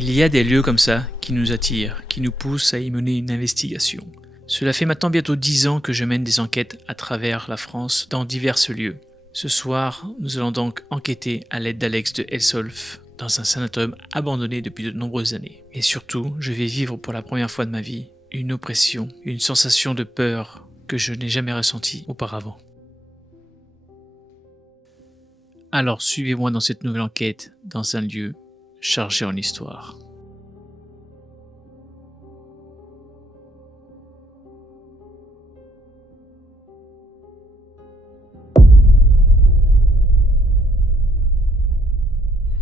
Il y a des lieux comme ça qui nous attirent, qui nous poussent à y mener une investigation. Cela fait maintenant bientôt 10 ans que je mène des enquêtes à travers la France dans divers lieux. Ce soir, nous allons donc enquêter à l'aide d'Alex de Elsolf dans un sanatorium abandonné depuis de nombreuses années. Et surtout, je vais vivre pour la première fois de ma vie une oppression, une sensation de peur que je n'ai jamais ressentie auparavant. Alors suivez-moi dans cette nouvelle enquête dans un lieu chargé en histoire.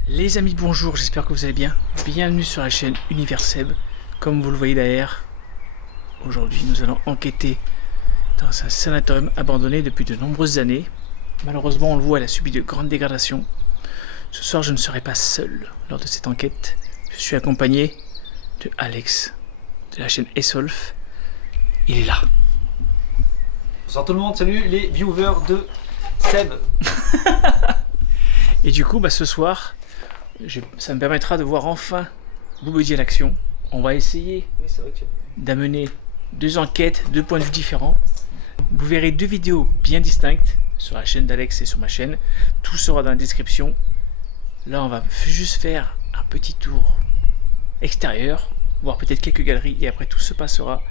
Les amis, bonjour, j'espère que vous allez bien. Bienvenue sur la chaîne Universeb. Comme vous le voyez derrière, aujourd'hui nous allons enquêter dans un sanatorium abandonné depuis de nombreuses années. Malheureusement, on le voit, elle a subi de grandes dégradations. Ce soir, je ne serai pas seul lors de cette enquête. Je suis accompagné de Alex, de la chaîne Elsolf. Il est là. Bonsoir tout le monde, salut les viewers de Seb. Et du coup, ce soir, ça me permettra de voir enfin Boubedi à l'action. On va essayer d'amener deux enquêtes, deux points de vue différents. Vous verrez deux vidéos bien distinctes sur la chaîne d'Alex et sur ma chaîne. Tout sera dans la description. Là, on va juste faire un petit tour extérieur, voir peut-être quelques galeries, et après tout se passera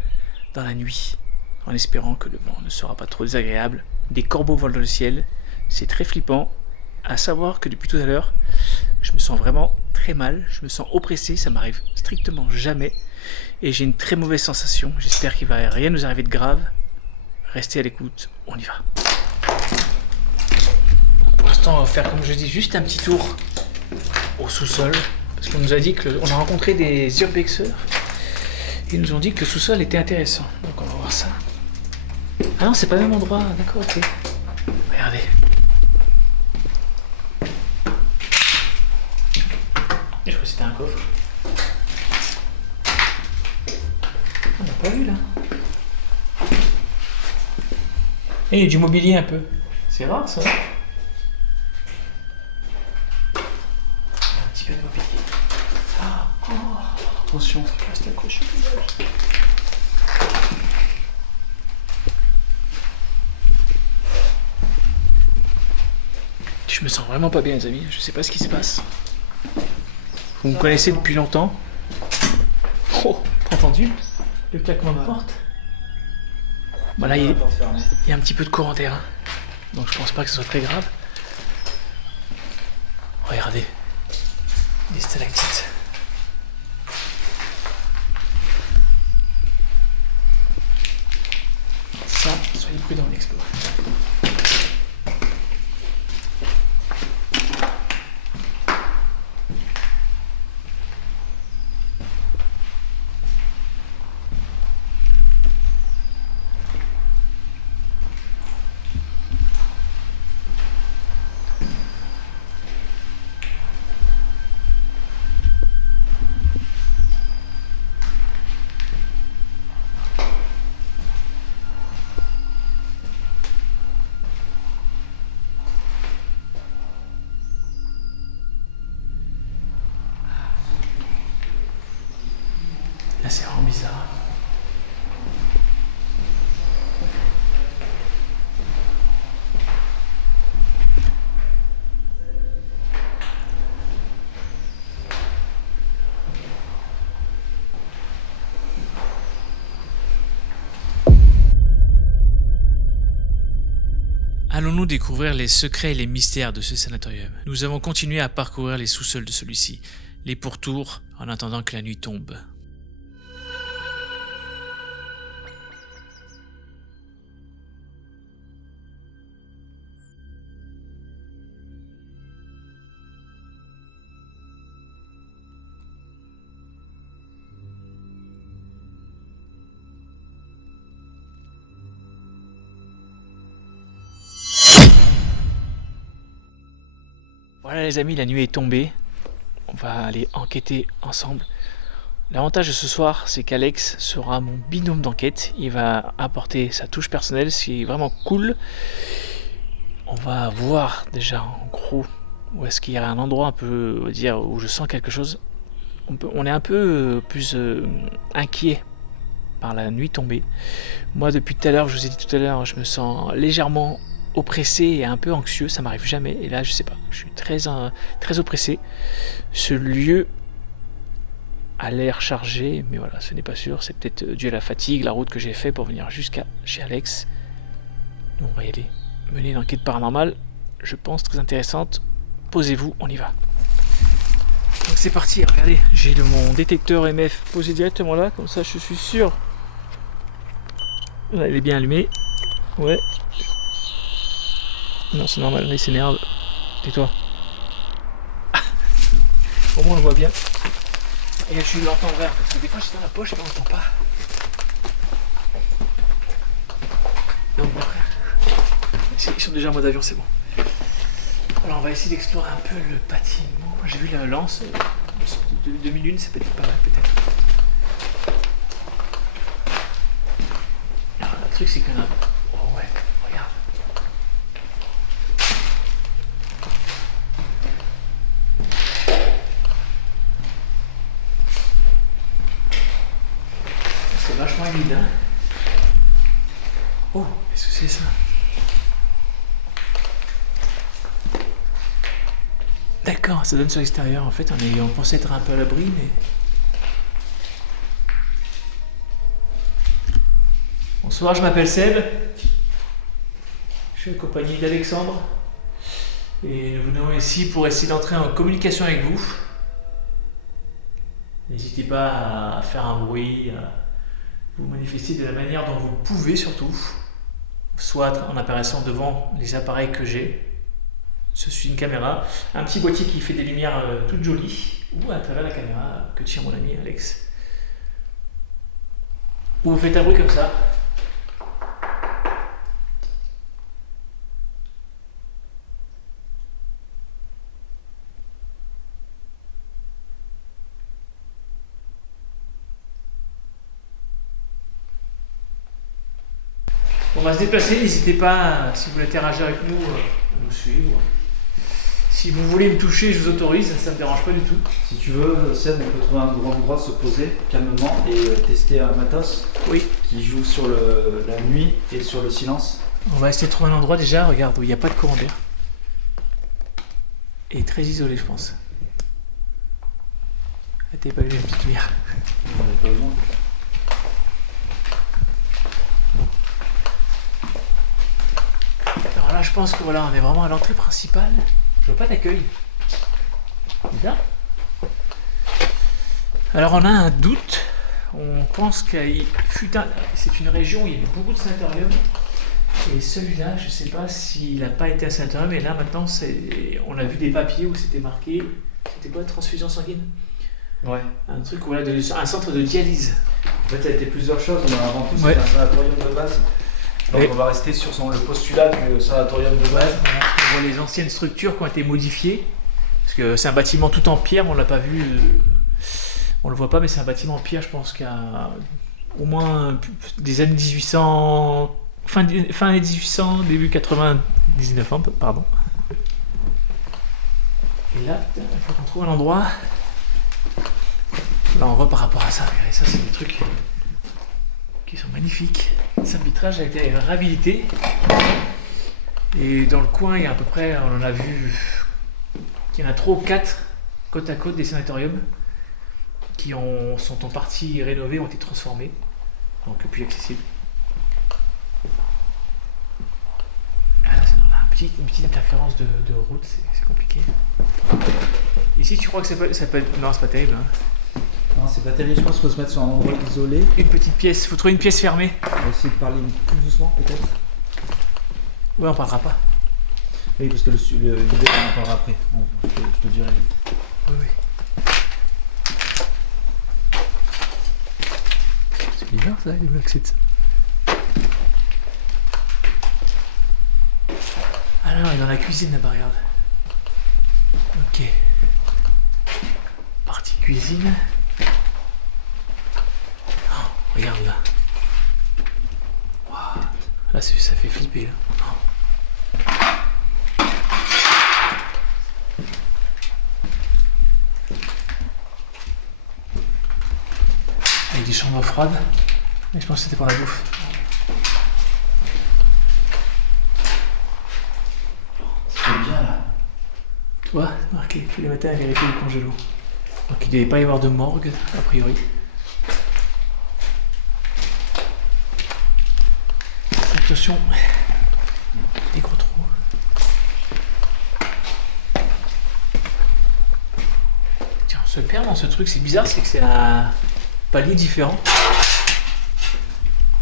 dans la nuit, en espérant que le vent ne sera pas trop désagréable. Des corbeaux volent dans le ciel, c'est très flippant. À savoir que depuis tout à l'heure, je me sens vraiment très mal, je me sens oppressé, ça m'arrive strictement jamais, et j'ai une très mauvaise sensation. J'espère qu'il ne va rien nous arriver de grave. Restez à l'écoute, on y va. Pour l'instant, on va faire, comme je dis, juste un petit tour au sous-sol, parce qu'on nous a dit qu'on a rencontré des urbexeurs, ils nous ont dit que le sous-sol était intéressant, donc on va voir ça. Ah non, c'est pas le même endroit, d'accord, ok. Regardez. Je crois que c'était un coffre. On n'a pas vu là. Et il y a du mobilier un peu. C'est rare ça. Un petit peu de mobilier. Ah, oh, attention, reste accroché. Je me sens vraiment pas bien les amis, je sais pas ce qui se passe. Vous me connaissez depuis longtemps. Oh, t'as entendu le claquement de porte? Voilà, il y a un petit peu de courant d'air, hein. Donc je pense pas que ce soit très grave. Regardez, des stalactites. Ça, soyez prudents, on explose. Là, c'est vraiment bizarre. Allons-nous découvrir les secrets et les mystères de ce sanatorium? Nous avons continué à parcourir les sous-sols de celui-ci, les pourtours, en attendant que la nuit tombe. Voilà les amis, la nuit est tombée. On va aller enquêter ensemble. L'avantage de ce soir, c'est qu'Alex sera mon binôme d'enquête. Il va apporter sa touche personnelle, ce qui est vraiment cool. On va voir déjà en gros où est-ce qu'il y a un endroit un peu, on va dire, où je sens quelque chose. on est un peu plus inquiet par la nuit tombée. Moi, depuis tout à l'heure, je vous ai dit tout à l'heure, je me sens légèrement oppressé et un peu anxieux. Ça m'arrive jamais. Et là, je sais pas, je suis très oppressé. Ce lieu a l'air chargé, mais voilà, ce n'est pas sûr. C'est peut-être dû à la fatigue, la route que j'ai fait pour venir jusqu'à chez Alex. Donc, on va y aller. Mener une enquête paranormale, je pense, très intéressante. Posez-vous, on y va. Donc c'est parti, regardez, j'ai mon détecteur MF posé directement là, comme ça je suis sûr. Là, il est bien allumé. Ouais. Non, c'est normal, là il s'énerve. Tais-toi. Au moins on le voit bien. Et là je suis l'entends ouvert, parce que des fois j'étais dans la poche et on l'entend pas. Donc bon, ils sont déjà en mode avion, c'est bon. Alors on va essayer d'explorer un peu le bâtiment. J'ai vu la lance de 2001, c'est peut-être pas mal peut-être. Alors le truc c'est qu'on a... Oh ouais, regarde. C'est vachement humide, hein. Oh, qu'est-ce que c'est ça? D'accord, ça donne sur l'extérieur. En fait, on pensait être un peu à l'abri, mais... Bonsoir, je m'appelle Seb. Je suis accompagné d'Alexandre. Et nous venons ici pour essayer d'entrer en communication avec vous. N'hésitez pas à faire un bruit, à vous manifester de la manière dont vous pouvez surtout. Soit en apparaissant devant les appareils que j'ai. Ceci une caméra, un petit boîtier qui fait des lumières toutes jolies, ou à travers la caméra que tient mon ami Alex. Ou vous faites un bruit comme ça. On va se déplacer, n'hésitez pas, si vous voulez interagir avec nous, à nous suivre. Si vous voulez me toucher, je vous autorise, ça ne me dérange pas du tout. Si tu veux, Seb, on peut trouver un grand endroit, se poser calmement et tester un matos qui joue sur la nuit et sur le silence. On va essayer de trouver un endroit déjà, regarde, où il n'y a pas de courant d'air. Et très isolé, je pense. Ah, t'es pas vu la petite lumière. On n'a pas besoin. Alors là, je pense que voilà, on est vraiment à l'entrée principale. Je vois pas d'accueil. Bizarre. Alors on a un doute. On pense qu'il fut un... C'est une région où il y a beaucoup de sanatoriums. Et celui-là, je sais pas s'il n'a pas été un sanatorium. Et là maintenant, on a vu des papiers où c'était marqué. C'était quoi, transfusion sanguine? Ouais. Un truc, voilà, un centre de dialyse. En fait, ça a été plusieurs choses. On a avant tout, c'était un sanatorium de base. Donc on va rester sur le postulat du sanatorium de base. On voit les anciennes structures qui ont été modifiées. Parce que c'est un bâtiment tout en pierre, on l'a pas vu. On le voit pas, mais c'est un bâtiment en pierre, je pense qu'il y a au moins des années 1800. Fin années 1800, début 99 ans, pardon. Et là, il faut qu'on trouve un endroit. Là, on voit par rapport à ça. Regardez, ça, c'est des trucs qui sont magnifiques. Ce vitrage a été réhabilité. Et dans le coin, il y a à peu près, on en a vu, il y en a 3 ou 4 côte à côte des sanatoriums qui sont en partie rénovés, ont été transformés, donc plus accessibles. Ah là, on a une petite interférence de route, c'est compliqué. Ici, tu crois que ça peut être... Non, c'est pas terrible. Hein. Non, c'est pas terrible, je pense qu'il faut se mettre sur un endroit isolé. Une petite pièce, il faut trouver une pièce fermée. On va essayer de parler plus doucement, peut-être. Ouais, on parlera pas. Oui, parce que le vidéo, on en parlera après. Je te dirai. Oui, oui. C'est bizarre ça, il veut accès de ça. Alors, il est dans la cuisine là-bas, regarde. Ok. Partie cuisine. Oh, regarde là. Wow. Là, ça fait flipper là. Oh. chambres froides. Mais je pense que c'était pour la bouffe. C'est bien là. Tu vois, marqué tous les matins à vérifier le congélo. Donc il ne devait pas y avoir de morgue, a priori. Attention, les gros trous. Tiens, on se perd dans ce truc, c'est bizarre, c'est que c'est un palier différent.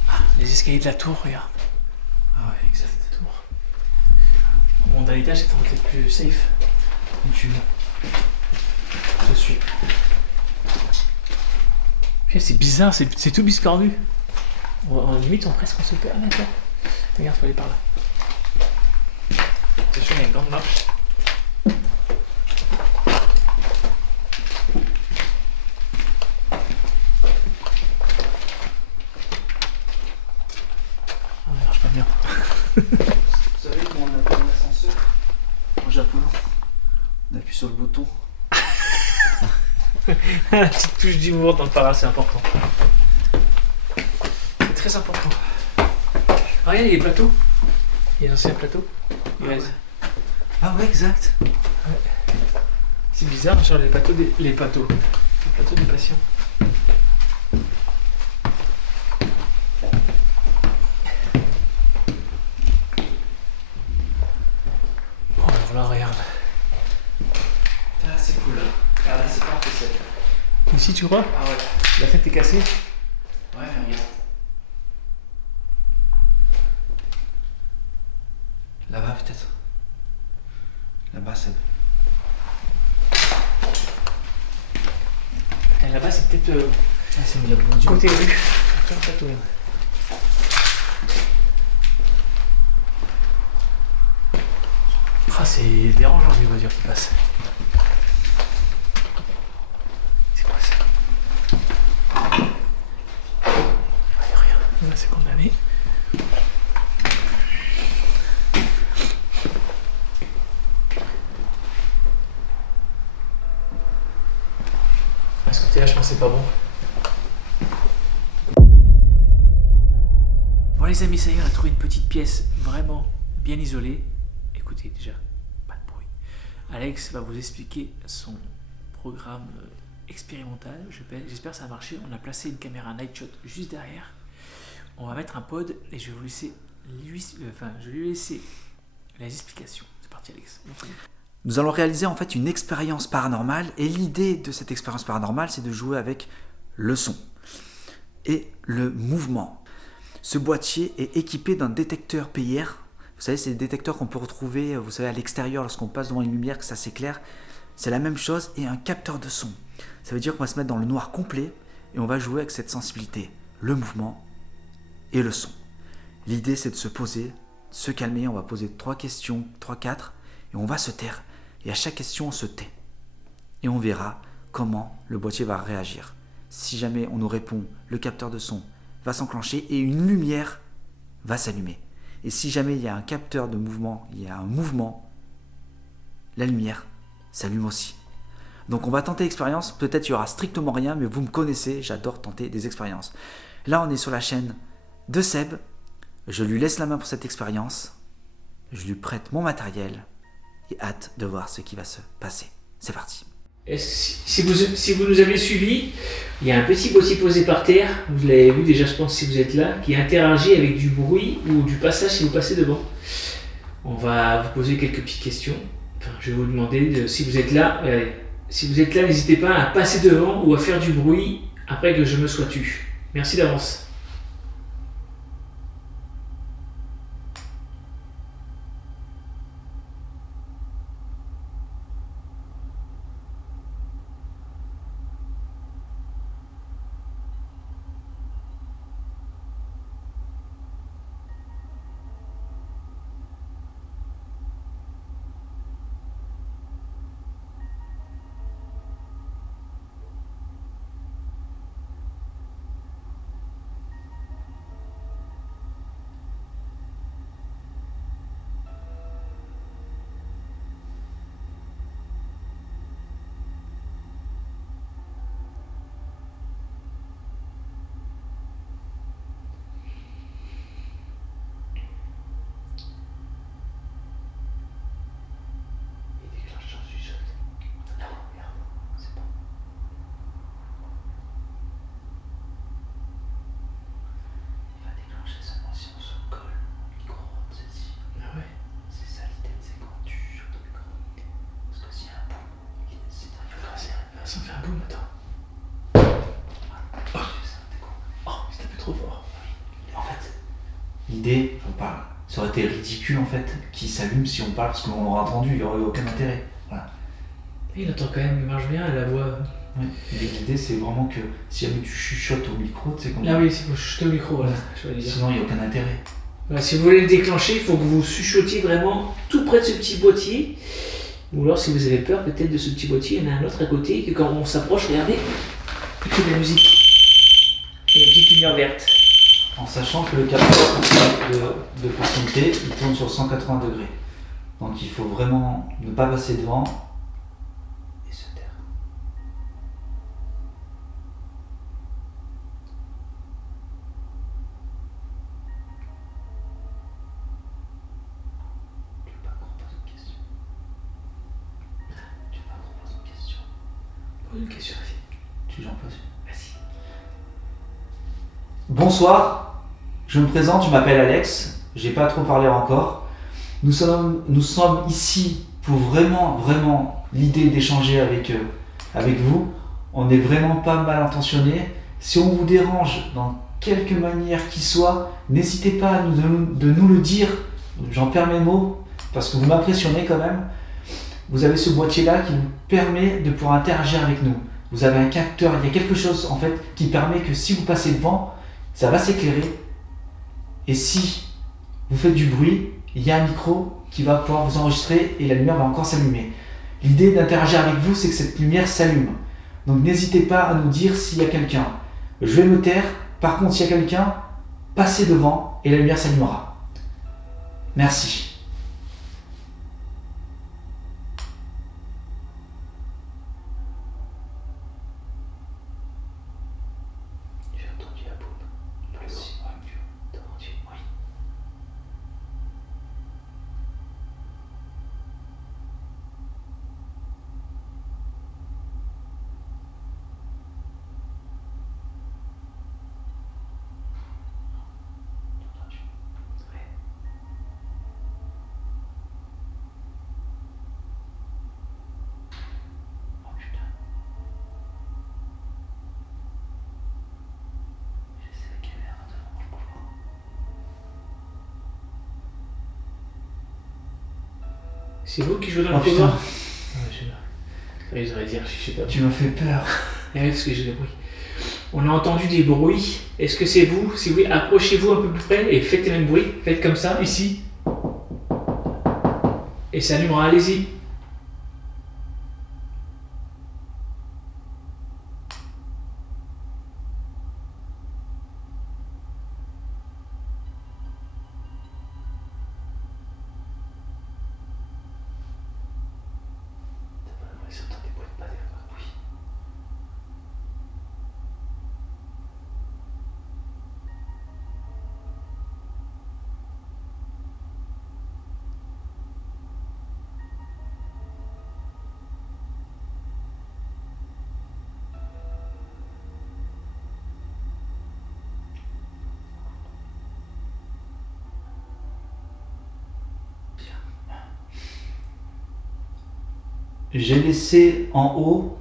Ah, les escaliers de la tour, regarde. Ah ouais, exact. Tour. Mon dernier étage, c'est peut-être plus safe. Où tu veux. Je suis. C'est bizarre, c'est tout biscornu. En limite, presque on se perd. D'accord. Regarde, faut aller par là. Attention, il y a une grande marche. Ah, ça marche pas bien. Vous savez comment on appelle un ascenseur en japonais? On appuie sur le bouton. La petite touche d'humour dans le para, c'est important. C'est très important. Ah, regarde, il y a des plateaux. Il y a un ancien plateau. Ah ouais, exact. Ouais. C'est bizarre, genre les plateaux des patients. Oh, alors là, regarde. Ah, c'est cool là. Ah là, c'est parfait celle-là. Ici, tu vois, Ah ouais. la fête est cassée. Ouais, mais regarde. Là-bas peut-être. Là-bas c'est... Et là-bas, c'est peut-être Ah, c'est où il y a beaucoup de côté rue. Sur le plateau, là. Ah, c'est dérangeant les voitures qui passent. C'est quoi ça? Rien. Là, c'est condamné. À ce côté-là, je pense que c'est pas bon. Bon les amis, ça y est, on a trouvé une petite pièce vraiment bien isolée. Écoutez déjà, pas de bruit. Alex va vous expliquer son programme expérimental. J'espère que ça a marché. On a placé une caméra night shot juste derrière. On va mettre un pod et je vais vous laisser je vais lui laisser les explications. C'est parti Alex. Nous allons réaliser en fait une expérience paranormale et l'idée de cette expérience paranormale c'est de jouer avec le son et le mouvement. Ce boîtier est équipé d'un détecteur PIR. Vous savez, c'est des détecteurs qu'on peut retrouver, vous savez, à l'extérieur lorsqu'on passe devant une lumière, que ça s'éclaire. C'est la même chose et un capteur de son. Ça veut dire qu'on va se mettre dans le noir complet et on va jouer avec cette sensibilité, le mouvement et le son. L'idée c'est de se poser, de se calmer, on va poser 3 questions, 3-4 et on va se taire. Et à chaque question on se tait. Et on verra comment le boîtier va réagir. Si jamais on nous répond, le capteur de son va s'enclencher et une lumière va s'allumer. Et si jamais il y a un capteur de mouvement, il y a un mouvement, la lumière s'allume aussi. Donc on va tenter l'expérience, peut-être il y aura strictement rien, mais vous me connaissez, j'adore tenter des expériences. Là on est sur la chaîne de Seb, je lui laisse la main pour cette expérience, je lui prête mon matériel et hâte de voir ce qui va se passer. C'est parti. Si vous nous avez suivis, il y a un petit boîtier posé par terre, vous l'avez vu déjà je pense si vous êtes là, qui interagit avec du bruit ou du passage si vous passez devant. On va vous poser quelques petites questions. Enfin, je vais vous demander si vous êtes là, n'hésitez pas à passer devant ou à faire du bruit après que je me sois tu. Merci d'avance. boum, attends. Oh, c'est un peu trop fort. En fait, l'idée, j'en parle, ça aurait été ridicule en fait qu'il s'allume si on parle parce qu'on l'aurait entendu, il n'y aurait eu aucun intérêt. Voilà. Et il entend quand même, il marche bien la voix. Ouais. L'idée c'est vraiment que si jamais tu chuchotes au micro, tu sais comment. Ah oui, c'est pour chuchoter au micro, voilà. Je vais dire. Sinon il n'y a aucun intérêt. Voilà, si vous voulez le déclencher, il faut que vous chuchotiez vraiment tout près de ce petit boîtier. Ou alors si vous avez peur peut-être de ce petit boîtier, il y en a un autre à côté, que quand on s'approche, regardez, il fait de la musique. Et une petite lumière verte. En sachant que le capteur de proximité, il tourne sur 180 degrés. Donc il faut vraiment ne pas passer devant et se taire. Tu veux pas qu'on pose une question? Tu veux pas qu'on pose une question? Pose une question aussi. J'en pose une. Vas-y. Bonsoir, je me présente, je m'appelle Alex, j'ai pas trop parlé encore. Nous sommes ici pour vraiment l'idée d'échanger avec vous. On n'est vraiment pas mal intentionné. Si on vous dérange dans quelque manière qu'il soit, n'hésitez pas de nous le dire. J'en perds mes mots parce que vous m'impressionnez quand même. Vous avez ce boîtier là qui vous permet de pouvoir interagir avec nous. Vous avez un capteur, il y a quelque chose en fait qui permet que si vous passez devant, ça va s'éclairer. Et si vous faites du bruit, il y a un micro qui va pouvoir vous enregistrer et la lumière va encore s'allumer. L'idée d'interagir avec vous, c'est que cette lumière s'allume. Donc n'hésitez pas à nous dire s'il y a quelqu'un. Je vais me taire, par contre s'il y a quelqu'un, passez devant et la lumière s'allumera. Merci. J'ai entendu la boum. Merci. T'as entendu? Oui. C'est vous qui jouez dans le putain. couloir? Je sais pas. Ils auraient dire, je sais pas. Tu m'as fait peur. Et oui, parce que j'ai des bruits. On a entendu des bruits. Est-ce que c'est vous? Si oui, approchez-vous un peu plus près et faites les mêmes bruits. Faites comme ça, ici. Et ça allumera, allez-y. J'ai laissé en haut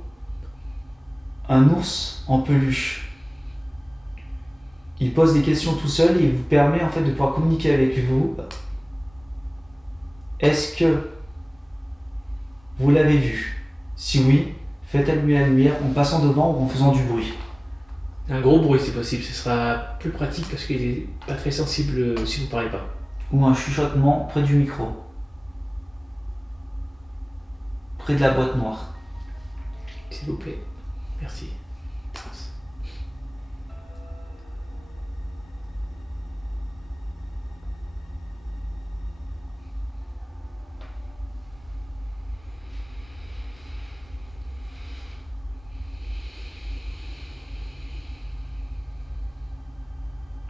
un ours en peluche. Il pose des questions tout seul et il vous permet en fait de pouvoir communiquer avec vous. Est-ce que vous l'avez vu? Si oui, faites allumer la lumière en passant devant ou en faisant du bruit. Un gros bruit si possible, ce sera plus pratique parce qu'il n'est pas très sensible si vous ne parlez pas. Ou un chuchotement près du micro. Près de la boîte noire. S'il vous plaît. Merci.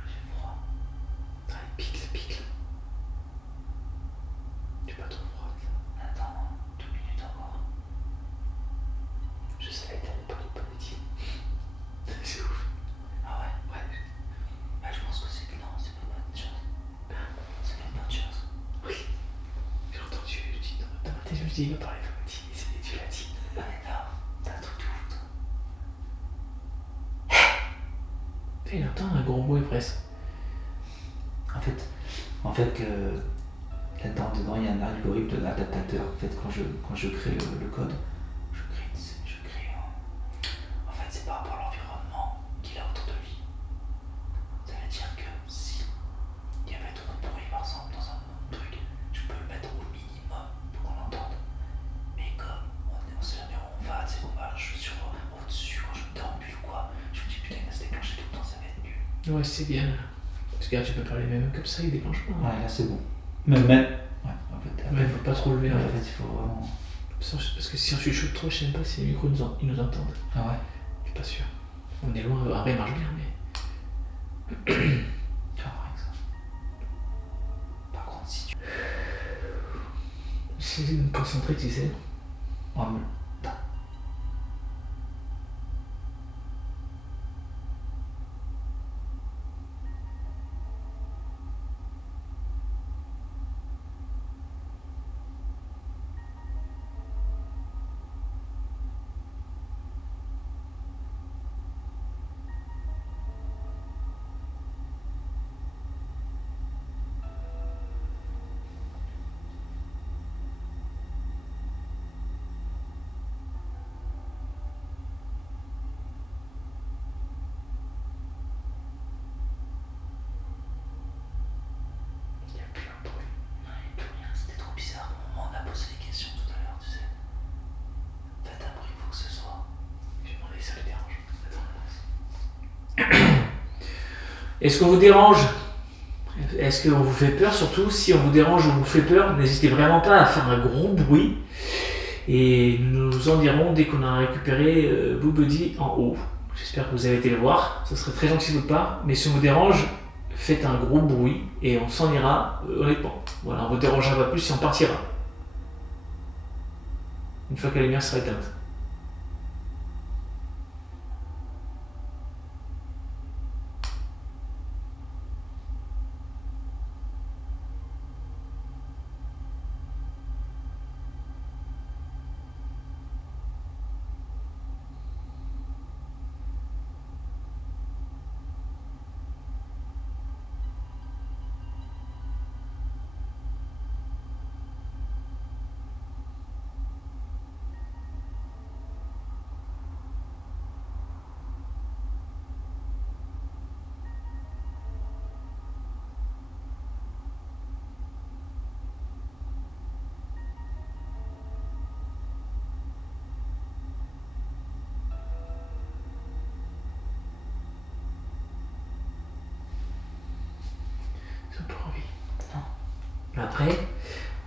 J'ai froid. Ah, il pique, ça pique. Tu pas trop froid. Attends, 2 minutes encore. Je savais que t'avais pas de bonne idée. C'est ouf. Ah ouais? Ouais. Bah, je pense que c'est que non, c'est pas une bonne chose. C'est pas une bonne chose. Oui. J'ai entendu, je dis dans ma tête, je me dis, il va parler de bonne idée, tu l'as dit. Ouais, non, t'as un truc de ouf, toi. Il entend un gros bruit presque. En fait, là-dedans, il y a un algorithme d'adaptateur. En fait, quand je crée le code, en fait, c'est par rapport à l'environnement qu'il a autour de lui. Ça veut dire que si il y avait trop de bruit, par exemple, dans un truc, je peux le mettre au minimum pour qu'on l'entende. Mais comme on sait jamais où on va, tu sais, je suis au-dessus, quand je me déambule ou quoi, je me dis putain, il va se déclencher tout le temps, ça va être nul. Ouais, c'est bien. Parce que là, tu peux parler même comme ça, il déclenche pas. Ouais, là c'est bon. Même. Ouais, en fait. Mais il faut pas trop lever. En fait, il faut vraiment. Parce que si on chuchote trop, je sais même pas si les micros ils nous entendent. Ah ouais? Je suis pas sûr. On est loin, après il marche bien, mais. Tu vas voir avec ça. Par contre, si tu. J'essaie de me concentrer, tu sais. Oh, mais. Est-ce qu'on vous dérange? Est-ce qu'on vous fait peur? Surtout, si on vous dérange ou on vous fait peur, n'hésitez vraiment pas à faire un gros bruit. Et nous nous en dirons dès qu'on a récupéré BooBuddy en haut. J'espère que vous avez été le voir. Ce serait très gentil de votre part. Mais si on vous dérange, faites un gros bruit et on s'en ira honnêtement. Voilà, on ne vous dérangera pas plus si on partira. Une fois que la lumière sera éteinte. Ils ont pas envie. Non. Après,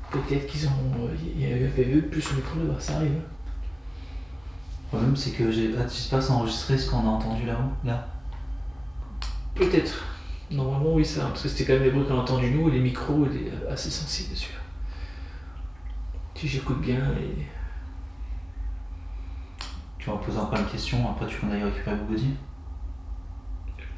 peut-être qu'ils ont. Il y a eu un PVE plus au micro là-bas, ça arrive. Le problème, c'est que j'espère enregistrer ce qu'on a entendu là-haut. Là. Peut-être. Normalement, oui, ça. Parce que c'était quand même des bruits qu'on a entendus nous et les micros, il est assez sensible dessus. Si j'écoute bien et. Tu vas me poser encore une question, après tu vas aller récupérer BooBuddy.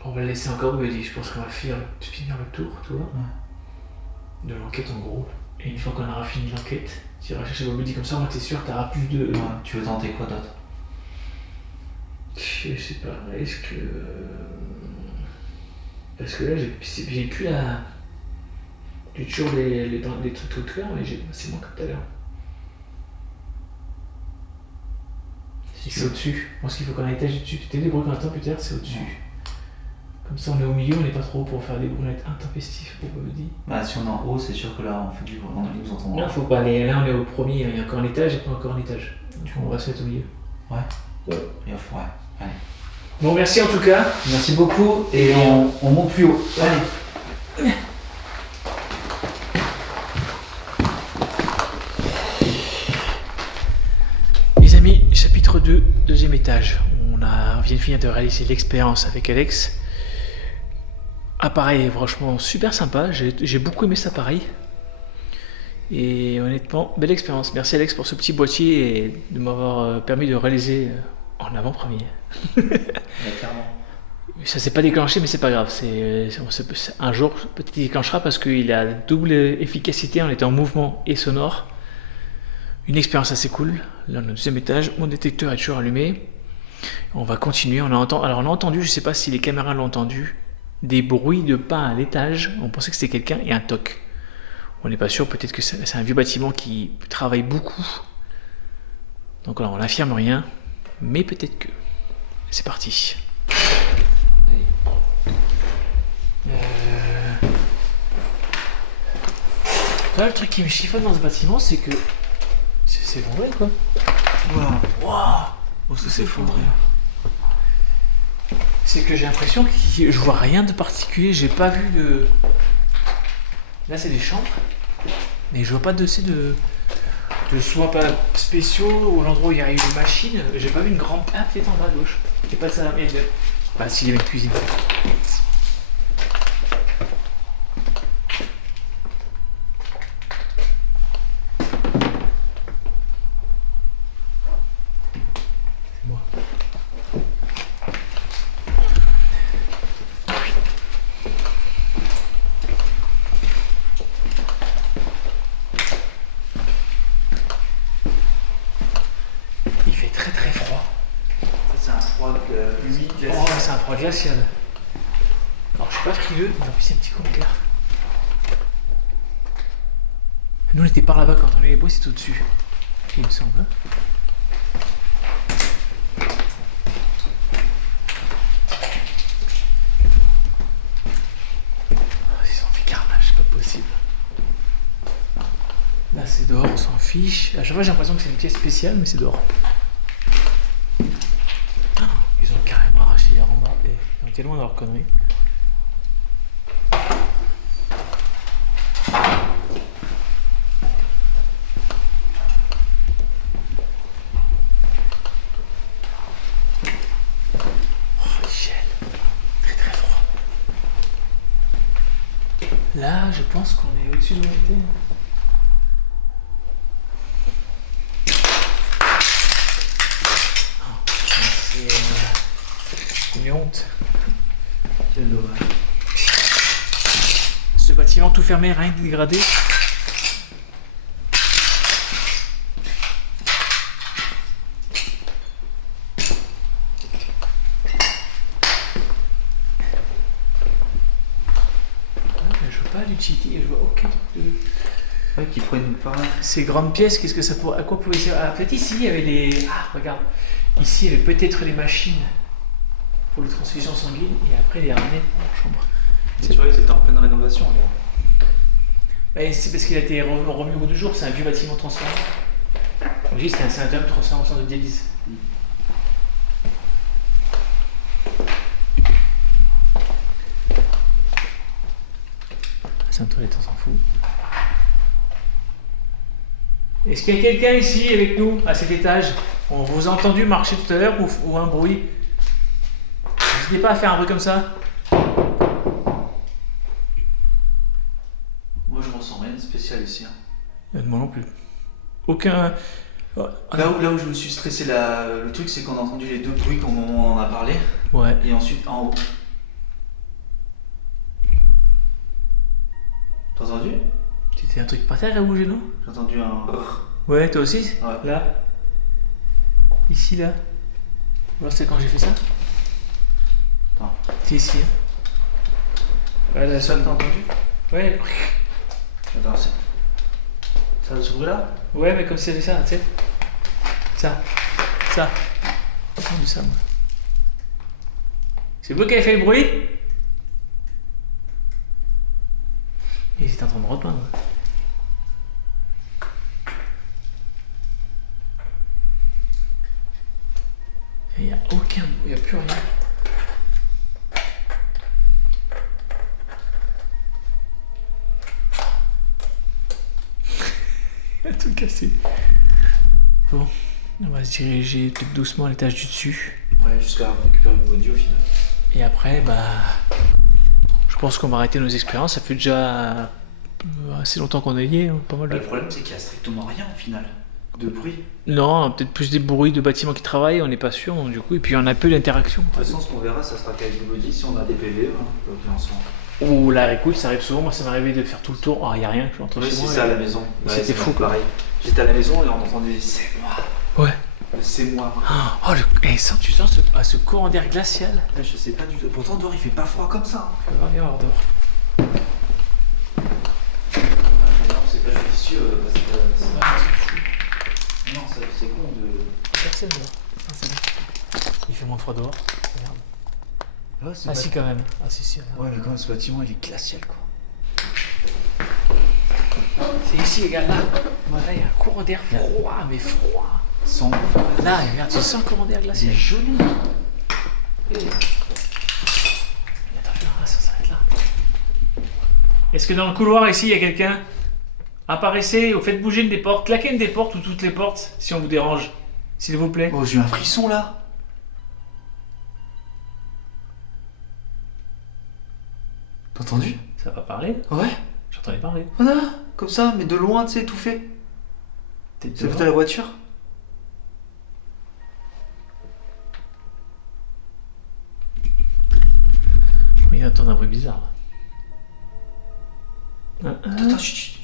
On va le laisser encore BooBuddy, je pense qu'on va finir le tour, tu vois. Ouais. De l'enquête en gros. Et une fois qu'on aura fini l'enquête, tu iras chercher BooBuddy comme ça, moi t'es sûr, t'auras plus de. Ouais, tu veux tenter quoi d'autre? Je sais pas, est-ce que. Parce que là, j'ai plus la. J'ai toujours les trucs au cœur, mais c'est moins que tout à l'heure. C'est au-dessus. Moi, ce qu'il faut qu'on ait étage dessus. Tu t'es des bruits qu'on entend peut-être, c'est au-dessus. Ouais. Comme ça, on est au milieu, on n'est pas trop haut pour faire des bruits intempestifs pour BooBuddy. Bah, si on est en haut, c'est sûr que là, on fait du bruit, on nous entend. Non, faut pas aller. Là, on est au premier, il y a encore un étage et puis encore un étage. Du coup, on va se mettre au milieu. Ouais. Ouais. Ouais. Allez. Bon, merci en tout cas. Merci beaucoup et on monte plus haut. Allez. Les amis, chapitre 2, deuxième étage. On vient de finir de réaliser l'expérience avec Alex. Appareil franchement super sympa, j'ai beaucoup aimé cet appareil. Et honnêtement, belle expérience. Merci Alex pour ce petit boîtier et de m'avoir permis de réaliser en avant-première. Clairement. Ça s'est pas déclenché, mais c'est pas grave. Un jour, peut-être il déclenchera parce qu'il a double efficacité en étant en mouvement et sonore. Une expérience assez cool. Là, on est au deuxième étage. Mon détecteur est toujours allumé. On va continuer. Alors on a entendu, je sais pas si les caméras l'ont entendu, des bruits de pas à l'étage. On pensait que c'était quelqu'un et un toc. On n'est pas sûr, peut-être que c'est un vieux bâtiment qui travaille beaucoup. Donc alors on n'affirme rien, mais peut-être que. C'est parti. Là, le truc qui me chiffonne dans ce bâtiment, c'est que. C'est vrai quoi. Waouh. Oh, ça s'est effondré. C'est que j'ai l'impression que je vois rien de particulier, j'ai pas vu de. Là c'est des chambres, mais je vois pas de soins pas spéciaux ou l'endroit où il y a une machine. J'ai pas vu une grande. Ah, peut-être en bas à gauche. Il n'y a pas de salle à manger. Bah, s'il y avait une cuisine. C'est moi. Il fait très très froid. C'est un froid humide. Oh, c'est un froid glacial. Alors, je suis pas frileux, mais en plus, il y a un petit coup d'air. Nous, on était par là-bas quand on est les bruits, c'est au-dessus. Il me semble. Oh, ils ont fait carnage, c'est pas possible. Là, c'est dehors, on s'en fiche. À chaque fois, j'ai l'impression que c'est une pièce spéciale, mais c'est dehors. Ils ont carrément arraché les rembarres. Ils ont été loin dans leur connerie. Oh, il gèle. Très très froid. Là, je pense qu'on est au-dessus de l'unité. C'est une honte. C'est dommage. Ce bâtiment tout fermé, rien de dégradé. Je vois pas l'utilité, je vois aucun truc de. Ouais, qui prennent pas. Ces grandes pièces, qu'est-ce que ça pourrait. À quoi pouvait servir? Ah, peut-être ici, il y avait les. Ah, regarde. Ici, il y avait peut-être les machines pour les transfusions sanguines et après les ramener dans la chambre. Tu vois, ils étaient en pleine rénovation. Ouais, c'est parce qu'il a été remis au goût du jour, c'est un vieux bâtiment transformé. Comme je dis, c'est un sanatorium transformé en centre de dialyse. C'est un toilette, on s'en fout. Est-ce qu'il y a quelqu'un ici avec nous, à cet étage? On vous a entendu marcher tout à l'heure ou un bruit? N'hésitez pas à faire un bruit comme ça. Moi, je ressens rien de spécial ici. Moi non plus. Aucun. Là où je me suis stressé, le truc, c'est qu'on a entendu les deux bruits quand on en a parlé. Ouais. Et ensuite, en haut. T'as entendu? C'était un truc par terre à bouger, non? J'ai entendu un. Ouais, toi aussi? Ouais. Là? Ici, là? Ou alors c'est quand j'ai fait ça? Attends. C'est ici. Ouais, là, Ça, t'as entendu? Ouais. Attends, c'est. Ça, ce bruit-là? Ouais, mais comme si c'était ça, tu sais. Ça. Ça. J'ai entendu ça, moi. C'est vous qui avez fait le bruit? Ils étaient en train de repeindre. Il n'y a aucun bruit, il n'y a plus rien. Il a tout cassé. Bon, on va se diriger peut-être doucement à l'étage du dessus. Ouais, jusqu'à récupérer le body au final. Et après, je pense qu'on va arrêter nos expériences. Ça fait déjà assez longtemps qu'on est liés, hein, pas mal de. Le problème, c'est qu'il n'y a strictement rien au final de bruit. Non, peut-être plus des bruits de bâtiments qui travaillent, on n'est pas sûr, donc, du coup. Et puis on a peu d'interaction. De toute façon, ce qu'on verra, ça sera qu'avec le body, si on a des PV, Ouh là, écoute, ça arrive souvent. Moi, ça m'est arrivé de faire tout le tour. Ah, il n'y a rien, je rentre Oui, chez c'est moi. ça à la maison. C'était fou, quoi. Pareil. J'étais à la maison et on entendait c'est moi. Ouais. C'est moi. Oh, tu sens ce courant d'air glacial? Je sais pas du tout. Pourtant, dehors, il fait pas froid comme ça. Viens voir dehors. Non, c'est pas judicieux. Non, c'est con de. Personne dehors. Ah, c'est bon. Il fait moins froid dehors. Merde. Ouais, Ah si quand même. Ah si. Ouais, mais quand même, ce bâtiment, il est glacial, quoi. C'est ici, regarde là. Là, il y a un courant d'air froid, mais froid. Sans... Là, regarde, tu sens le courant d'air glacial. C'est joli. Attends, ça s'arrête là. Est-ce que dans le couloir ici, il y a quelqu'un? Apparaissez ou faites bouger une des portes. Claquez une des portes ou toutes les portes si on vous dérange. S'il vous plaît. Oh, j'ai eu un frisson là. T'as entendu? Ça va parler? Ouais. J'entendais parler. Voilà, comme ça, mais de loin, tu sais, étouffé. T'es C'est peut-être la voiture. Oui, il entend un bruit bizarre. Attends, chut.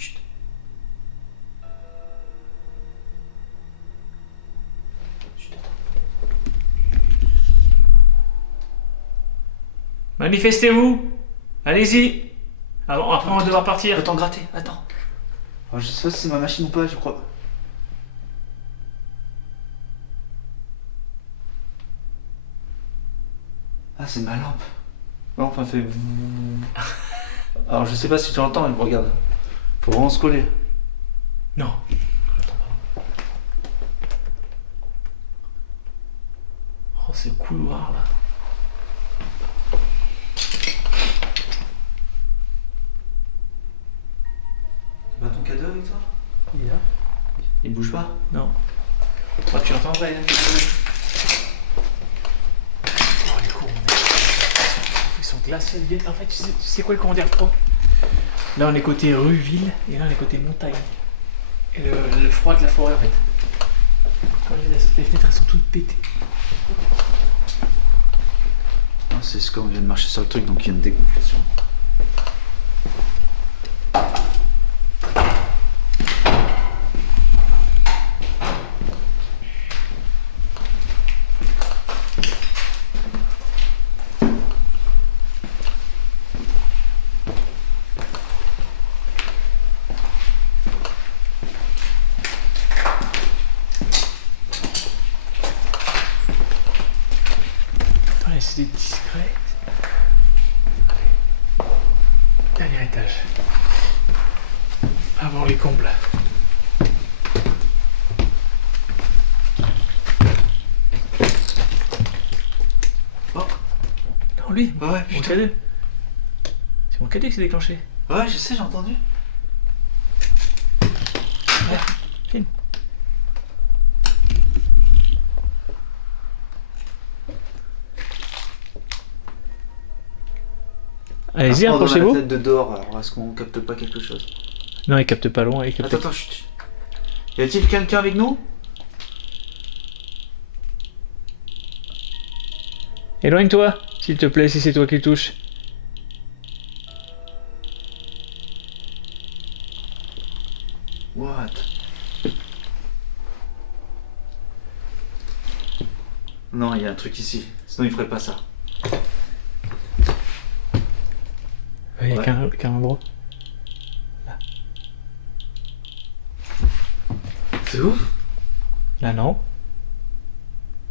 Manifestez-vous. Allez-y. Après, on va devoir partir. Attends, gratter, attends. Alors, je sais pas si c'est ma machine ou pas, je crois. Ah, c'est ma lampe. Ma lampe a fait... Alors, je sais pas si tu l'entends, mais regarde. Faut vraiment se coller. Non. Oh, ce couloir là. T'as pas ton cadeau avec toi? Il est là? Il bouge pas? Non. Bah, tu entendrais. Oh, les courants d'air. Ils sont glaciaux. En fait, tu sais quoi le courant d'air froid? Là, on est côté rue, ville, et là, on est côté montagne. Et le froid de la forêt, en fait. Quand les fenêtres, elles sont toutes pétées. Ah, c'est ce qu'on vient de marcher sur le truc, donc il y a une dégonflation. C'est discret. Dernier étage. Avant les combles. Oh. Non, lui. Ouais, Mon putain. cadet. C'est mon cadet qui s'est déclenché. Ouais, je sais, j'ai entendu. Ouais, filme. Allez-y, Après, on doit approchez-vous. la fenêtre de dehors, alors est-ce qu'on capte pas quelque chose? Non, il capte pas loin. Il capte... Attends, chut. Y a-t-il quelqu'un avec nous? Éloigne-toi, s'il te plaît, si c'est toi qui le touches. What? Non, il y a un truc ici. Sinon, il ferait pas ça. Il n'y a Ouais. qu'un endroit. C'est où? Là, non.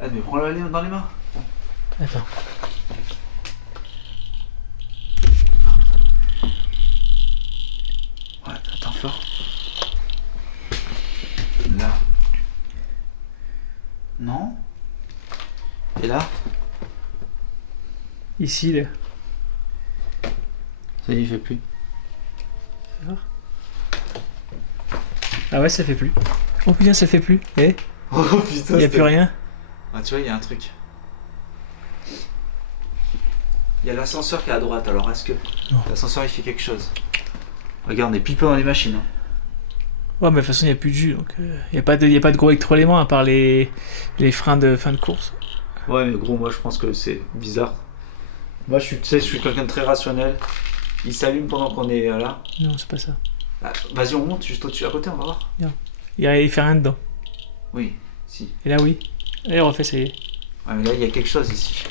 Ah, mais prends-le dans les mains. Attends. Ouais, attends fort. Là. Non? Et là? Ici, là. Ça y est, il fait plus. Ah ouais, ça fait plus. Oh putain, ça fait plus. Eh, Oh putain, il n'y a plus rien. Ah, tu vois, il y a un truc. Il y a l'ascenseur qui est à droite, alors est-ce que Non. l'ascenseur il fait quelque chose? Regarde, on est pile dans les machines. Hein. Ouais, mais de toute façon, il n'y a plus de jus. Donc, il n'y a pas de gros électroéléments à part les freins de fin de course. Ouais, mais gros, moi je pense que c'est bizarre. Moi, tu sais, je suis quelqu'un de très rationnel. Il s'allume pendant qu'on est là. Non, c'est pas ça. Ah, vas-y, on monte juste au-dessus à côté, on va voir. Il fait rien dedans. Oui, si. Et là, oui. Allez, refais, ça y est. Ouais, mais là, il y a quelque chose ici.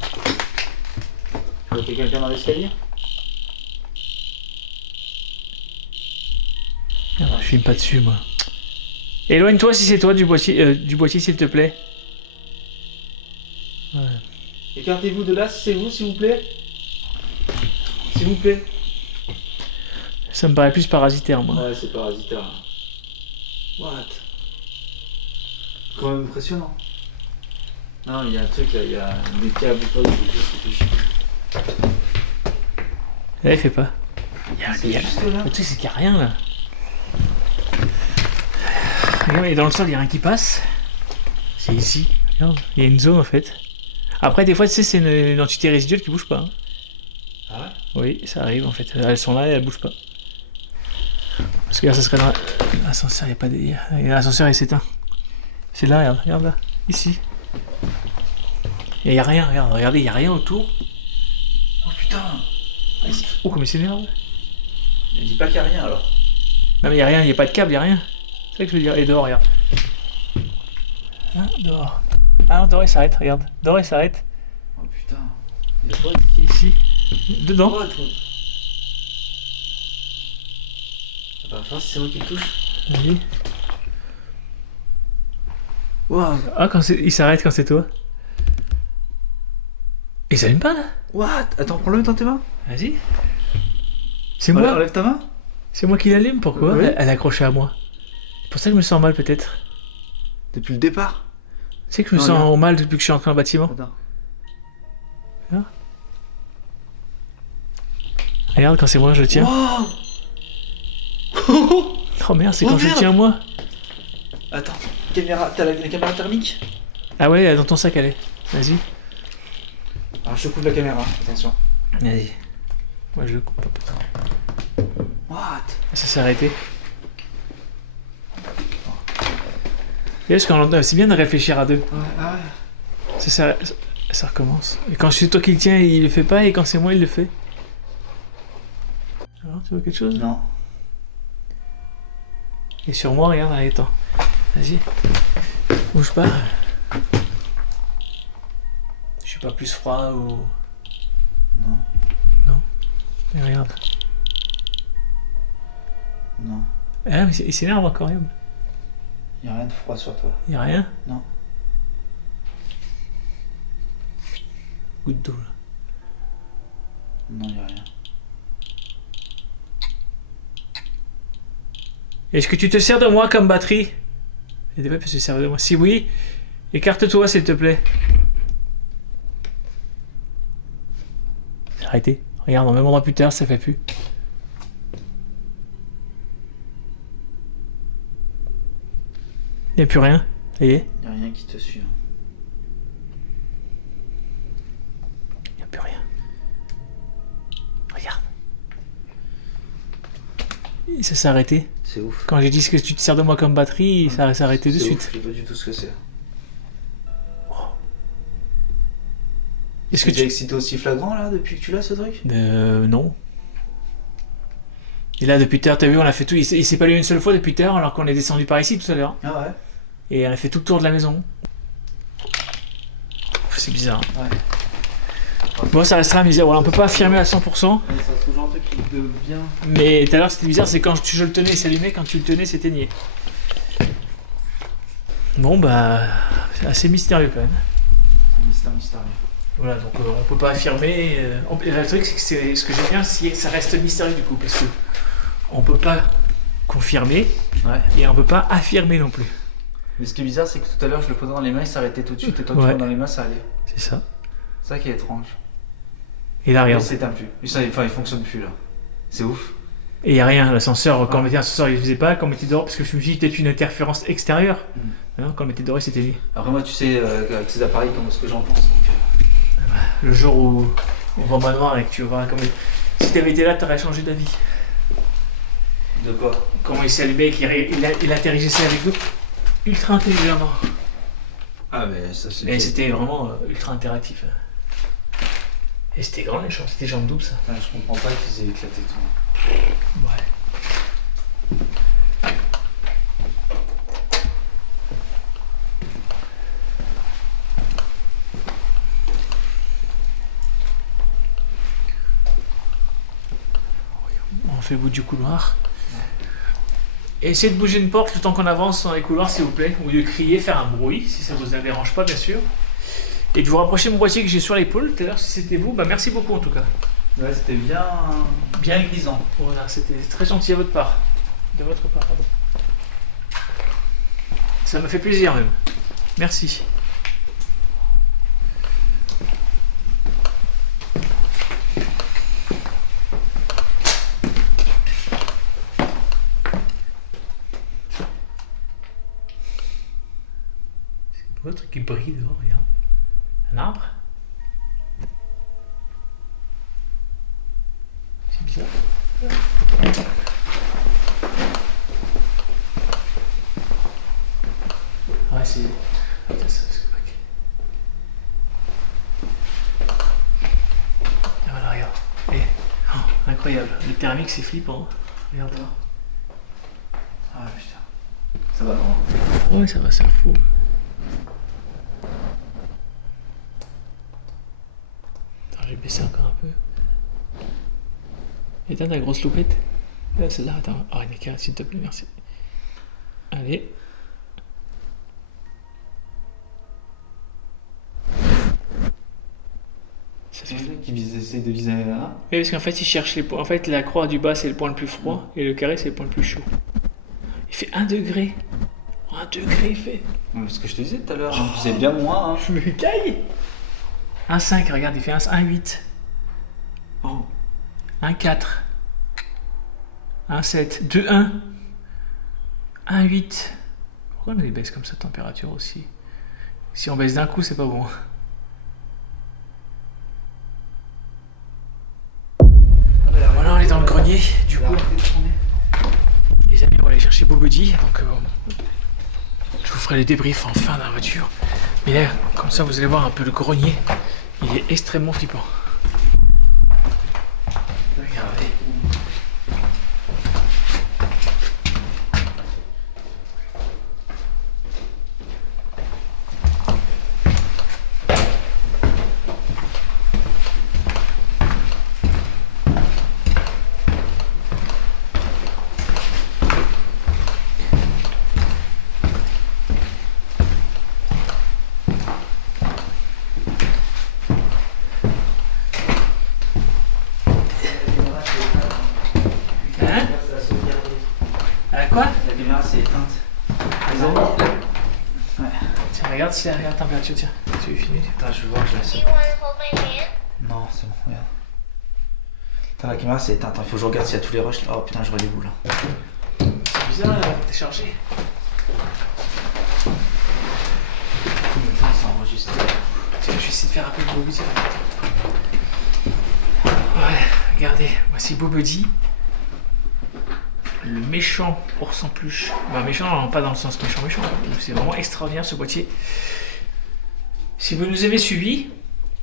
Tu vois qu'il y a quelqu'un dans l'escalier? Je filme pas dessus, moi. Éloigne-toi si c'est toi du boîtier, s'il te plaît. Ouais. Écartez-vous de là si c'est vous, s'il vous plaît. S'il vous plaît. Ça me paraît plus parasitaire, moi. Ouais, c'est parasitaire. What? Quand même impressionnant. Non, il y a un truc là, il y a des câbles ou pas, c'est chiant. Là, il fait pas. C'est juste là. Le truc, c'est qu'il n'y a rien là. Regarde, et dans le sol, il y a rien qui passe. C'est ici. Regarde, il y a une zone en fait. Après, des fois, tu sais, c'est une entité résiduelle qui bouge pas. Hein. Ah ouais? Oui, ça arrive en fait. Elles sont là et elles bougent pas. Parce que là, ça serait dans l'ascenseur, il n'y a pas de. L'ascenseur, il s'éteint. C'est là, regarde là. Ici. Et il n'y a rien, regardez, il n'y a rien autour. Oh putain! Oh, comme il s'énerve. Ne dis pas qu'il n'y a rien alors. Non, mais il n'y a rien, il n'y a pas de câble, il n'y a rien. C'est ça que je veux dire. Et dehors, regarde. Hein, dehors. Ah non, dehors, il s'arrête, regarde. Dehors, il s'arrête. Oh putain. Il y a quoi Ici. Dedans. toi? Bah, enfin, c'est moi qui le touche. Vas-y. Wow. Ah, il s'arrête quand c'est toi. Il s'allume pas là? What? Attends, prends-le dans tes mains. Vas-y. C'est moi. Enlève ta main. C'est moi qui l'allume, pourquoi? Oui. Elle est accrochée à moi. C'est pour ça que je me sens mal peut-être. Depuis le départ. Tu sais que je me Non, sens regarde. mal depuis que je suis entré dans le bâtiment. Attends. Regarde quand c'est moi, je le tiens. Wow. Oh merde, c'est Oh, quand je le merde. tiens moi. Attends, caméra, t'as la caméra thermique? Ah ouais, dans ton sac elle est. Vas-y. Alors je te coupe la caméra, attention. Vas-y. Moi je le coupe pas. What? Ça s'est arrêté. Et parce que c'est bien de réfléchir à deux. Ouais. Ça recommence. Et quand c'est toi qui le tiens, il le fait pas, et quand c'est moi, il le fait. Alors, tu vois quelque chose? Non. Et sur moi, regarde, allez, attends. Vas-y. Bouge pas. Je suis pas plus froid ou... Non. Et regarde. Non. Ah, mais il s'énerve encore, regarde. Y'a rien de froid sur toi. Y'a rien? Non. Goutte d'eau, là. Non, y'a rien. Est-ce que tu te sers de moi comme batterie? Et des peut se servir de moi. Si oui, écarte-toi, s'il te plaît. Arrêtez. Regarde, en même endroit plus tard, ça fait plus. Y'a plus rien. Ça y est. Y'a rien qui te suit. Hein. Y'a plus rien. Regarde. Et ça s'est arrêté. C'est ouf. Quand j'ai dit que tu te sers de moi comme batterie, ça s'est arrêté de C'est suite. ouf, je sais pas du tout ce que c'est. Est-ce que tu es excité aussi flagrant là depuis que tu l'as ce truc? Non. Et là depuis tout à l'heure, t'as vu, on a fait tout. Il s'est pas allumé une seule fois depuis tout à l'heure alors qu'on est descendu par ici tout à l'heure. Ah ouais? Et on a fait tout le tour de la maison. C'est bizarre. Ouais. Bon, ça restera bizarre. Voilà, on peut pas affirmer à 100%. Ouais, ça a toujours un truc qui devient. Mais tout à l'heure c'était bizarre, c'est quand je le tenais, il s'allumait, quand tu le tenais, s'éteignait. Bon bah, c'est assez mystérieux quand même. Mystérieux. Voilà, donc on peut pas affirmer. Le truc c'est que ce que j'aime bien, c'est que ça reste mystérieux du coup, parce que on peut pas confirmer Ouais. et on peut pas affirmer non plus. Mais ce qui est bizarre, c'est que tout à l'heure, je le posais dans les mains, il s'arrêtait tout de suite, et toi, Ouais. tu dans les mains, ça allait. C'est ça. C'est ça qui est étrange. Et là, Il regarde. s'éteint plus. Il fonctionne plus là. C'est ouf. Et y a rien, l'ascenseur, quand on mettait l'ascenseur, il faisait pas, quand on mettait dehors, parce que je me suis dit peut-être une interférence extérieure. Hein, quand on mettait dehors, il s'était mis. Après, moi, tu sais, avec ces appareils, comment ce que j'en pense. Donc, Le jour où on va au manoir et que tu vas voir comment. Si t'avais été là, t'aurais changé d'avis. De quoi? Comment il s'est allumé et qu'il interagissait avec nous ultra intelligemment. Ah, mais ça, c'est. Et c'était vraiment ultra interactif. Et c'était grand les jambes, c'était jambes doubles ça. Putain, je comprends pas qu'ils aient éclaté tout. Ouais. fait le bout du couloir. Et essayez de bouger une porte le temps qu'on avance dans les couloirs, s'il vous plaît. Au lieu de crier, faire un bruit, si ça vous dérange pas, bien sûr. Et de vous rapprocher mon boîtier que j'ai sur l'épaule. Tout à l'heure, si c'était vous, bah merci beaucoup en tout cas. Ouais, c'était bien grisant. Voilà, c'était très gentil à votre part. De votre part, pardon. Ça me fait plaisir même. Merci. C'est beau, un truc qui brille dehors, regarde. Un arbre. C'est bizarre. Ouais, c'est... Attends, ça, c'est pas... Ah, voilà, regarde. Et... Oh, incroyable. Le thermique, c'est flippant. Regarde là. Ah putain. Ça va non? Ouais, ça va, c'est un fou. Attends, je vais baisser encore un peu. Éteins ta grosse loupette. Là, celle-là, attends. Oh, Nika, s'il te plaît, merci. Allez. Ça fait... Qui essaye de viser là. Oui, parce qu'en fait, il cherche les points. En fait, la croix du bas, c'est le point le plus froid, et le carré, c'est le point le plus chaud. Il fait 1 degré. 1 degré, il fait. Ouais, ce que je te disais tout à l'heure, c'est bien moins. Hein. Je me caille. 1,5, regarde, il fait 1,8. Oh. 1,4. 1,7. 2,1. 1,8. Pourquoi on les baisse comme ça, température aussi? Si on baisse d'un coup, c'est pas bon. Voilà, on est dans le grenier, du coup. Les amis, on va aller chercher Bobody, donc je vous ferai le débrief en fin de la voiture. Mais là, comme ça, vous allez voir un peu le grenier. Il est extrêmement flippant. Regardez. Quoi? La caméra s'est éteinte. Les amis. Ouais. Tiens, regarde si elle a la température, tiens. Tu veux filmer? Attends, je veux voir, je la sais. Non, c'est bon, regarde. Attends, la caméra s'est éteinte. Il faut que je regarde s'il y a tous les rushs. Oh putain, je vois des boules là. C'est bizarre, t'es chargé. Combien de temps ça enregistre? Tiens, je vais essayer de faire un peu de Bobody. Ouais, regardez, voici Bobody. Le méchant ours en peluche. Ben, méchant, non, pas dans le sens méchant. C'est vraiment extraordinaire ce boîtier. Si vous nous avez suivis,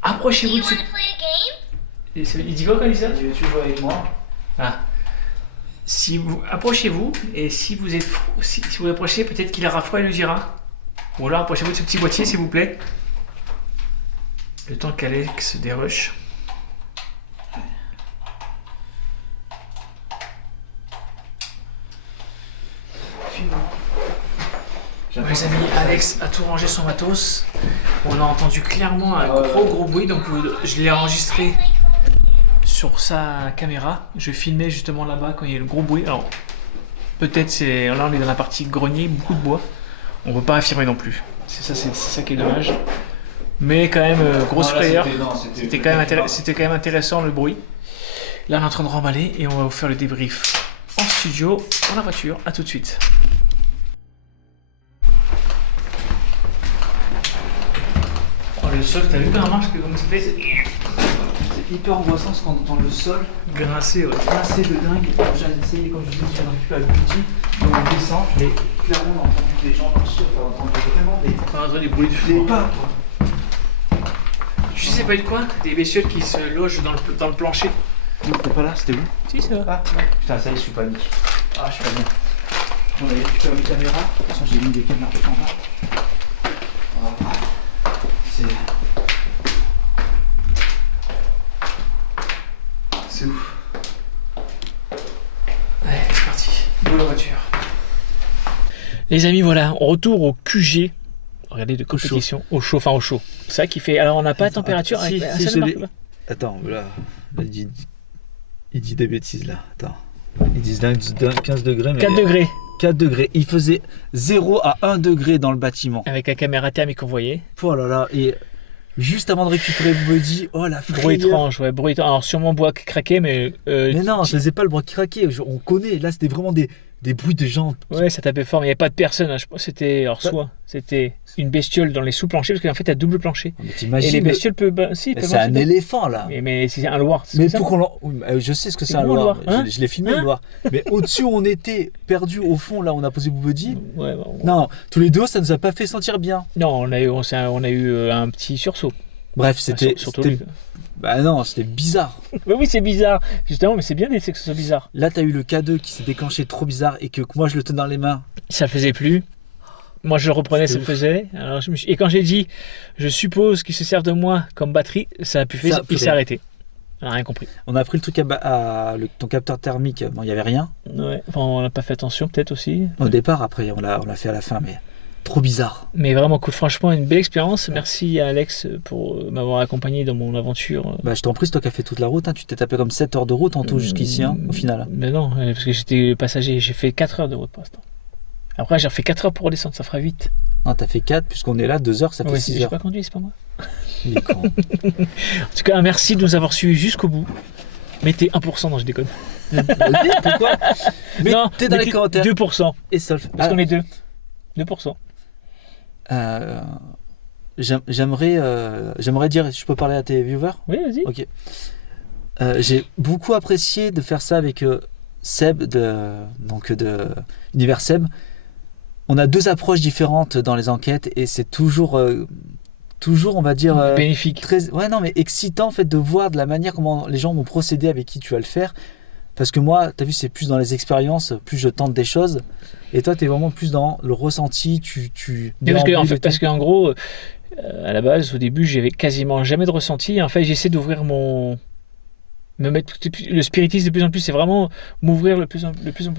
approchez-vous de ce... Il dit quoi quand il dit ça? Tu joues avec moi? Ah. Si vous approchez-vous, et si vous êtes si vous approchez, peut-être qu'il aura froid et nous dira. Ou alors approchez-vous de ce petit boîtier s'il vous plaît. Le temps qu'Alex dérush. Ouais, les amis, Alex a tout rangé son matos. On a entendu clairement un gros bruit, donc je l'ai enregistré sur sa caméra. Je filmais justement là-bas quand il y a le gros bruit. Alors, peut-être c'est... Là, on est dans la partie grenier, beaucoup de bois. On ne peut pas affirmer non plus. C'est ça qui est dommage. Mais quand même, grosse frayeur. C'était quand même intéressant le bruit. Là, on est en train de remballer et on va vous faire le débrief en studio, dans la voiture. À tout de suite. Le sol, t'as vu comment marche, comment ça fait? C'est hyper angoissant parce qu'on entend le sol grincer, ouais. Grincer de dingue. J'ai essayé, comme je dis, j'ai récupéré le petit, donc on descend, et clairement on a entendu des gens marcher, on a entendu vraiment on a entendu des bruits de fou. Des pas, quoi. Je sais pas de quoi, des bestioles qui se logent dans le plancher. T'es pas là, c'était où? Si, c'est là. Ah, putain, ça y est, je suis panique. Ah, je suis pas bien. On avait récupéré mes caméras, de toute façon j'ai mis des caméras tout en bas. Voilà. C'est ouf. Les amis, voilà, on retourne au QG. Regardez, de compétition. Au chaud. C'est ça qui fait. Alors, on n'a pas la température avec Attends, là il dit des bêtises là. Attends. Ils disent 15 degrés. Mais 4 degrés. 4 degrés. Il faisait 0 à 1 degré dans le bâtiment. Avec la caméra thermique qu'on voyait. Oh là là. Et juste avant de récupérer Boubedi, oh la frayeur. Bruit étrange, ouais. Bruit étrange. Alors, sûrement bois qui craquait, mais. Mais non, je faisais pas le bois qui craquait. On connaît. Là, c'était vraiment des bruits de gens. Ouais, ça tapait fort, mais il n'y avait pas de personne. Hein. Je pense que c'était. Alors, soit c'était une bestiole dans les sous-planchers, parce qu'en fait, il y a double plancher. Et les bestioles peuvent. Si, peuvent c'est un éléphant là. Mais c'est un loir. Mais pour qu'on je sais ce que c'est un loir. Hein, je l'ai filmé le loir. Mais au-dessus, on était perdu au fond, là, on a posé Boubedi. Ouais, non, tous les deux, ça nous a pas fait sentir bien. Non, on a eu un petit sursaut. Bref, c'était. Surtout lui. Bah non, c'était bizarre. Oui, c'est bizarre. Justement, mais c'est bien que ce soit bizarre. Là, t'as eu le K2 qui s'est déclenché trop bizarre et que moi, je le tenais dans les mains. Ça le faisait plus. Moi, je le reprenais, ça le faisait. Alors, et quand j'ai dit, je suppose qu'il se sert de moi comme batterie, ça a pu faire, il s'est arrêté. On n'a rien compris. On a pris le truc ton capteur thermique, bon, il n'y avait rien. Ouais, enfin, on n'a pas fait attention, peut-être aussi. Au départ, après, on l'a fait à la fin, mais trop bizarre. Mais vraiment cool, franchement, une belle expérience. Merci à Alex pour m'avoir accompagné dans mon aventure. Bah, je t'en prie, c'est toi qui as fait toute la route. Hein. Tu t'es tapé comme 7 heures de route en tout jusqu'ici, hein, au final. Mais non, parce que j'étais passager. J'ai fait 4 heures de route pour l'instant. Après, j'ai refait 4 heures pour redescendre, ça fera 8. Non, t'as fait 4, puisqu'on est là, 2 heures, ça fait 6 heures. Je n'ai pas conduit, c'est pas moi. Il est con. En tout cas, merci de nous avoir suivis jusqu'au bout. Mettez 1%, non, je déconne. Pourquoi? Mettez dans les commentaires. 2%. Et Solf. Parce qu'on est 2. 2%. J'aimerais dire, je peux parler à tes viewers? Oui, vas-y. Ok. J'ai beaucoup apprécié de faire ça avec Seb de Univers Seb. On a 2 approches différentes dans les enquêtes et c'est toujours, on va dire, bénéfique. Mais excitant en fait de voir de la manière comment les gens vont procéder avec qui tu vas le faire. Parce que moi, tu as vu, c'est plus dans les expériences, plus je tente des choses. Et toi, tu es vraiment plus dans le ressenti. Parce qu'en gros, à la base, au début, j'avais quasiment jamais de ressenti. En fait, j'essaie d'ouvrir me mettre le spiritisme de plus en plus. C'est vraiment m'ouvrir le plus en plus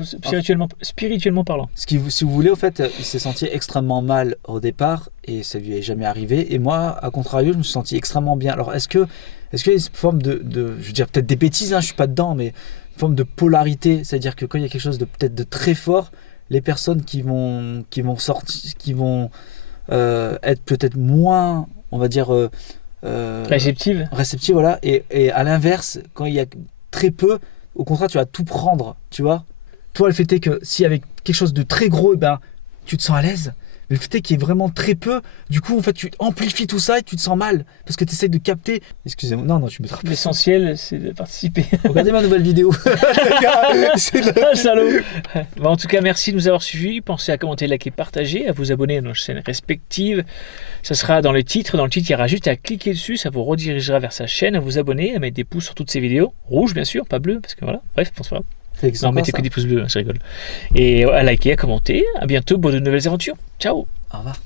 spirituellement parlant. Si vous voulez, au fait, il s'est senti extrêmement mal au départ et ça lui est jamais arrivé. Et moi, à contrario, je me suis senti extrêmement bien. Alors, est-ce qu'il y a une forme de je veux dire, peut-être des bêtises, hein, je suis pas dedans, mais une forme de polarité, c'est-à-dire que quand il y a quelque chose de peut-être de très fort, les personnes qui vont être peut-être moins, on va dire, réceptive, voilà. Et à l'inverse, quand il y a très peu, au contraire, tu vas tout prendre, tu vois. Toi, le fait est que si avec quelque chose de très gros, tu te sens à l'aise. Mais le fait est qu'il y ait vraiment très peu, du coup, en fait, tu amplifies tout ça et tu te sens mal parce que tu essaies de capter. Excusez-moi, non, tu me trappes. L'essentiel, c'est de participer. Regardez ma nouvelle vidéo. C'est salaud. En tout cas, merci de nous avoir suivis. Pensez à commenter, liker, partager, à vous abonner à nos chaînes respectives. Ça sera dans le titre. Dans le titre, il y aura juste à cliquer dessus. Ça vous redirigera vers sa chaîne, à vous abonner, à mettre des pouces sur toutes ces vidéos. Rouge, bien sûr, pas bleu, parce que voilà. Bref, pense pas. Non, mettez que des pouces bleus, je rigole. Et à liker, à commenter. À bientôt pour de nouvelles aventures. Ciao. Au revoir.